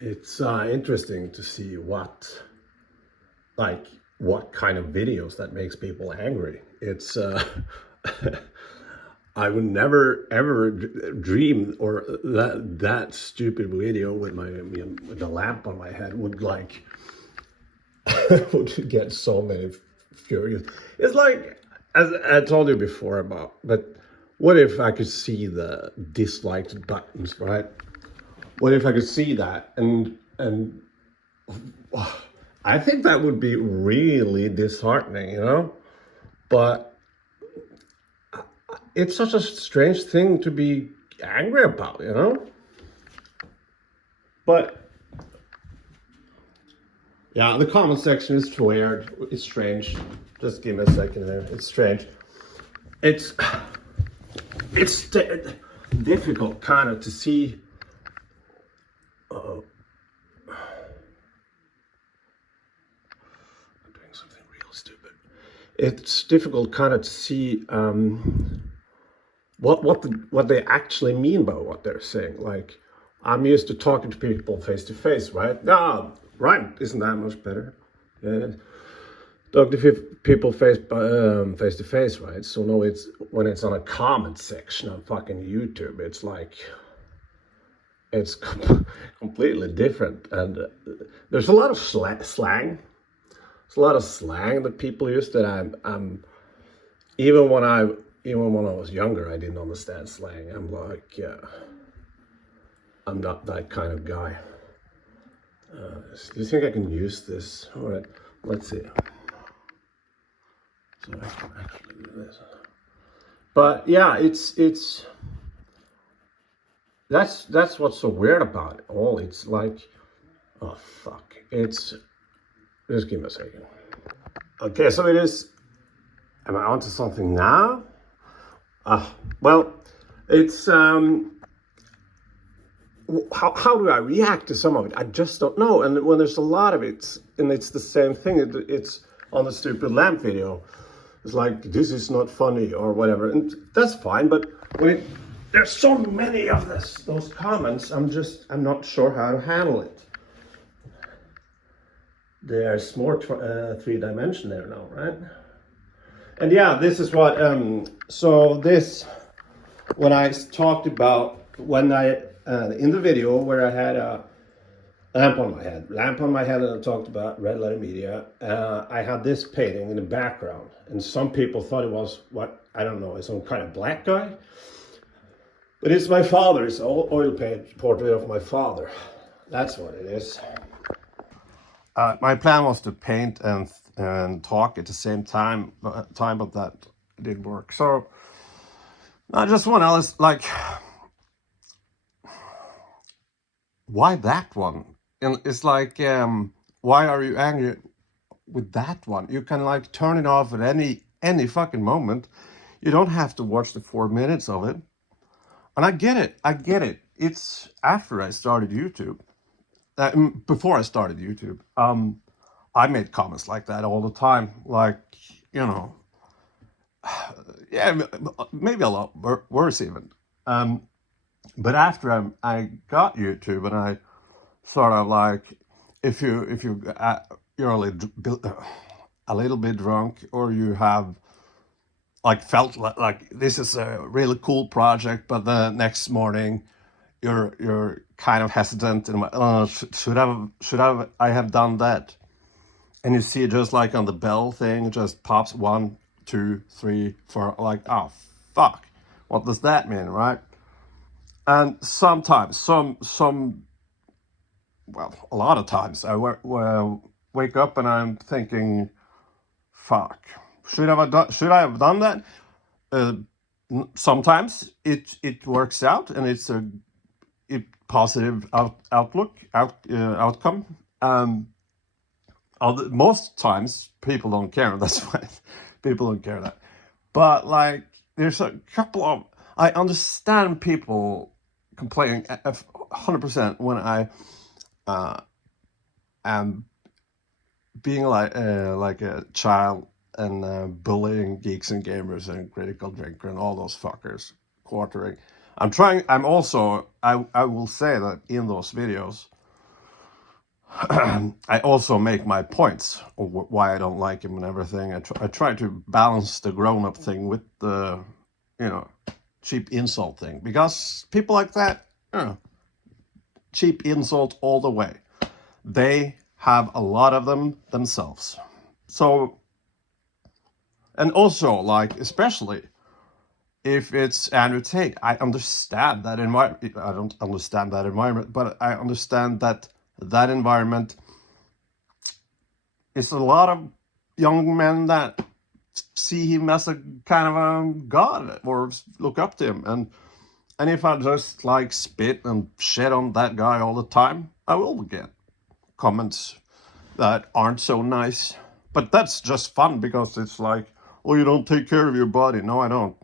It's interesting to see what kind of videos that makes people angry. It's I would never ever dream or that stupid video with with the lamp on my head would would get so many furious. It's like, as I told you before about, but what if I could see the disliked buttons, right? What if I could see that and I think that would be really disheartening, you know? But it's such a strange thing to be angry about, you know? But yeah, the comment section is weird. It's strange. Just give me a second there. It's strange. It's it's difficult kind of to see. I'm doing something real stupid. It's difficult kind of to see what they actually mean by what they're saying. Like, I'm used to talking to people face to face, right? Ah, right. Isn't that much better? Yeah. Talk to people face to face, right? So no, it's when it's on a comment section on fucking YouTube, it's like it's completely different, and there's a lot of slang. There's a lot of slang that people use that I'm even when I was younger, I didn't understand slang. I'm like, yeah, I'm not that kind of guy. Do you think I can use this? All right, let's see. So I can actually do this. But yeah, it's that's what's so weird about it all. It's like, oh fuck. It's just give me a second. Okay, so it is. Am I onto something now? Well, it's how do I react to some of it? I just don't know. And when there's a lot of it, and it's the same thing. It's on the stupid lamp video. It's like, this is not funny or whatever, and that's fine. But when there's so many of those comments, I'm not sure how to handle it. There's more three-dimension there now, right? And yeah, this is what. So this, when I talked about when I in the video where I had a lamp on my head, and I talked about Red Letter Media. I had this painting in the background, and some people thought it was what I don't know, some kind of black guy. But it's my father's oil paint portrait of my father. That's what it is. My plan was to paint and talk at the same time, but that didn't work. So I just want to like, why that one? And it's like, why are you angry with that one? You can like turn it off at any fucking moment. You don't have to watch the 4 minutes of it. And I get it. It's after I started YouTube. Before I started YouTube, I made comments like that all the time. Like, you know, yeah, maybe a lot worse even. But after I got YouTube, and I sort of like, if you're a little bit drunk, or you have like felt like this is a really cool project, but the next morning you're kind of hesitant and should I have done that? And you see just like on the bell thing, it just pops 1, 2, 3, 4, like, oh fuck, what does that mean, right? And sometimes well, a lot of times I wake up and I'm thinking, fuck, should I have done that? Sometimes it works out, and it's a positive outcome. Most times people don't care. That's why people don't care that. But like, there's a couple of, I understand people complaining 100% when I am being like a child and bullying geeks and gamers and critical drinker and all those fuckers, quartering. I will say that in those videos, I also make my points of why I don't like him and everything. I try to balance the grown-up thing with the, you know, cheap insult thing, because people like that, you know, cheap insult all the way. They have a lot of them themselves. So, and also, like, especially if it's Andrew Tate, I understand that environment. I don't understand that environment, but I understand that that environment is a lot of young men that see him as a kind of a god or look up to him. And if I just like spit and shit on that guy all the time, I will get comments that aren't so nice. But that's just fun, because it's like, oh, you don't take care of your body. No, I don't.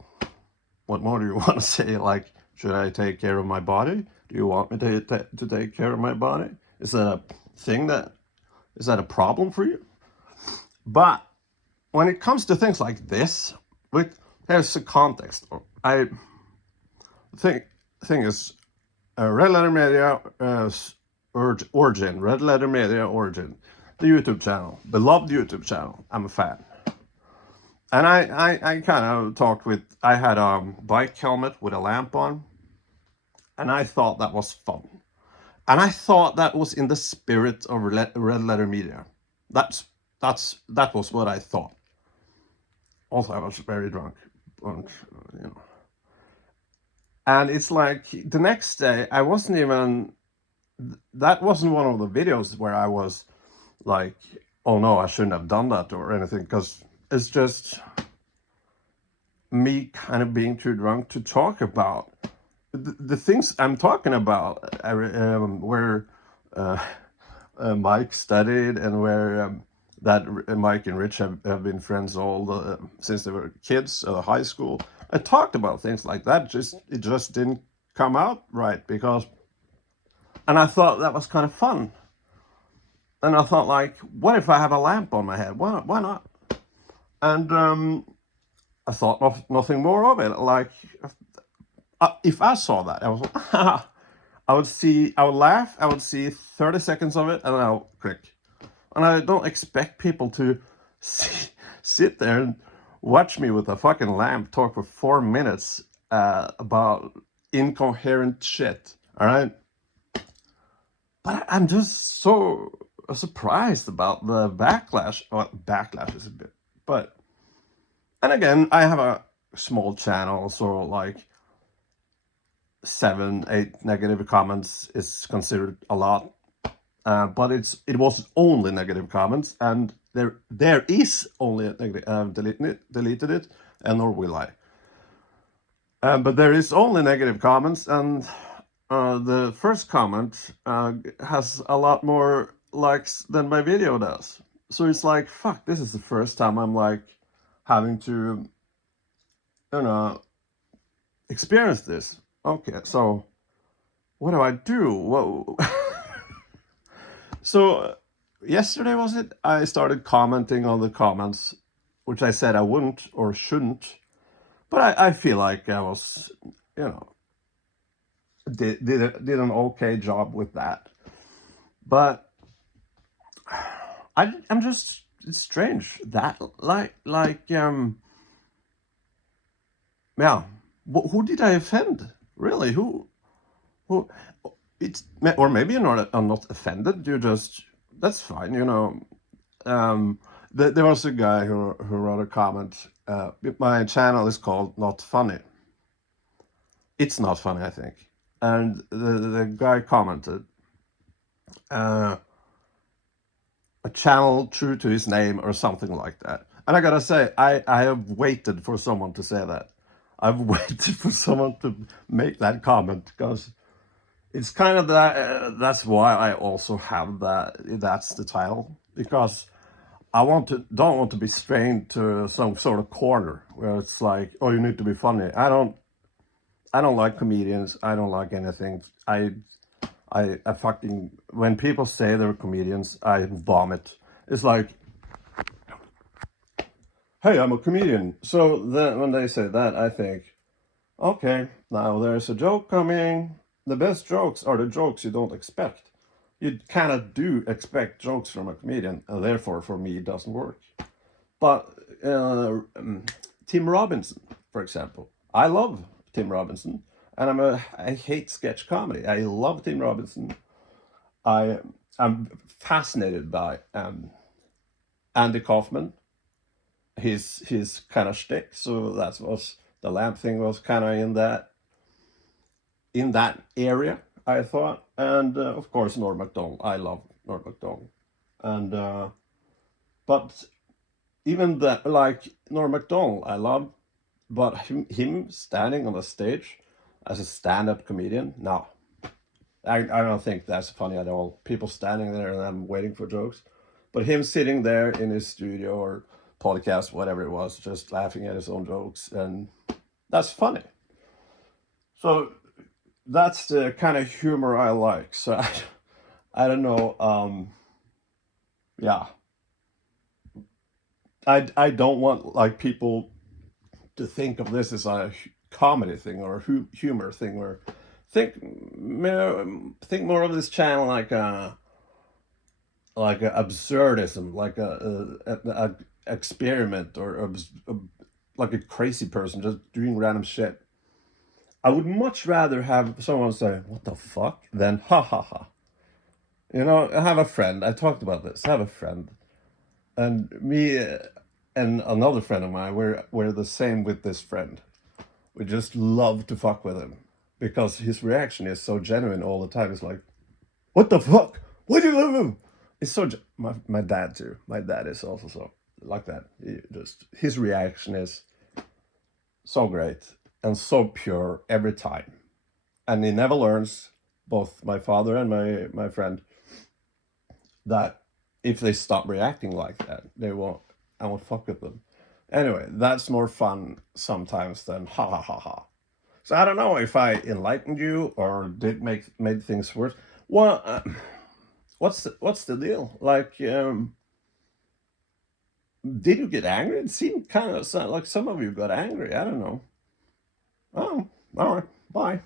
What more do you want to say? Like, should I take care of my body? Do you want me to take care of my body? Is that a thing is that a problem for you? But when it comes to things like this, here's the context. Thing is, Red Letter Media Origin, Red Letter Media Origin, the YouTube channel, beloved YouTube channel. I'm a fan. And I kind of talked with, I had a bike helmet with a lamp on, and I thought that was fun. And I thought that was in the spirit of Red Letter Media. That was what I thought. Also, I was very drunk, and, you know. And it's like the next day, I wasn't even, that wasn't one of the videos where I was like, oh no, I shouldn't have done that or anything, because it's just me kind of being too drunk to talk about the things I'm talking about, where Mike studied, and where that Mike and Rich have been friends since they were kids, high school. I talked about things like that. It just didn't come out right, and I thought that was kind of fun. And I thought, like, what if I have a lamp on my head? Why not? And I thought nothing more of it. Like, if I saw that, I was like, I would laugh, I would see 30 seconds of it, and then I'll click. And I don't expect people to sit there and watch me with a fucking lamp talk for 4 minutes about incoherent shit, all right? But I'm just so surprised about the backlash. Well, backlash is a bit, but, and again, I have a small channel, so like 7, 8 negative comments is considered a lot. But it was only negative comments, and there is only a negative, deleted it, and nor will I. But there is only negative comments, and the first comment has a lot more likes than my video does. So it's like, fuck, this is the first time I'm like having to, you know, experience this. Okay, so what do I do? Whoa. So yesterday, was it? I started commenting on the comments, which I said I wouldn't or shouldn't. But I feel like I was, you know, did an okay job with that. But I'm just, it's strange that yeah, who did I offend? Really? Who? It's, or maybe I'm not offended. That's fine, you know. There was a guy who wrote a comment. My channel is called Not Funny. It's not funny, I think. And the guy commented, a channel true to his name or something like that. And I gotta say, I have waited for someone to say that. I've waited for someone to make that comment, because it's kind of that. That's why I also have that. That's the title, because I don't want to be strained to some sort of corner where it's like, oh, you need to be funny. I don't like comedians. I don't like anything. I fucking, when people say they're comedians, I vomit. It's like, hey, I'm a comedian. So then when they say that, I think, okay, now there's a joke coming. The best jokes are the jokes you don't expect. you kind of do expect jokes from a comedian, and therefore for me it doesn't work. But Tim Robinson, for example, I love Tim Robinson, and I hate sketch comedy. I love Tim Robinson. I'm fascinated by Andy Kaufman, his kind of shtick. So that was the lamp thing was kind of in that area, I thought, and of course Norm Macdonald. I love Norm Macdonald, and but even that, like Norm Macdonald, I love, but him standing on the stage as a stand-up comedian, no, I don't think that's funny at all. People standing there and I'm waiting for jokes, but him sitting there in his studio or podcast, whatever it was, just laughing at his own jokes, and that's funny. So that's the kind of humor I like. So I don't know. Yeah, I don't want like people to think of this as a comedy thing or a humor thing, or think more of this channel like a absurdism, like a experiment, or like a crazy person just doing random shit. I would much rather have someone say "What the fuck" than "Ha ha ha." You know, I have a friend. I talked about this. I have a friend, and me and another friend of mine. We're the same with this friend. We just love to fuck with him because his reaction is so genuine all the time. It's like, "What the fuck? What do you love him?" It's so. My dad too. My dad is also so like that. His reaction is so great and so pure every time, and he never learns. Both my father and my friend, that if they stop reacting like that, I won't fuck with them. Anyway, that's more fun sometimes than ha ha ha ha. So I don't know if I enlightened you or did made things worse. Well, what's the deal? Like, did you get angry? It seemed kind of like some of you got angry. I don't know. Oh, all right. Bye.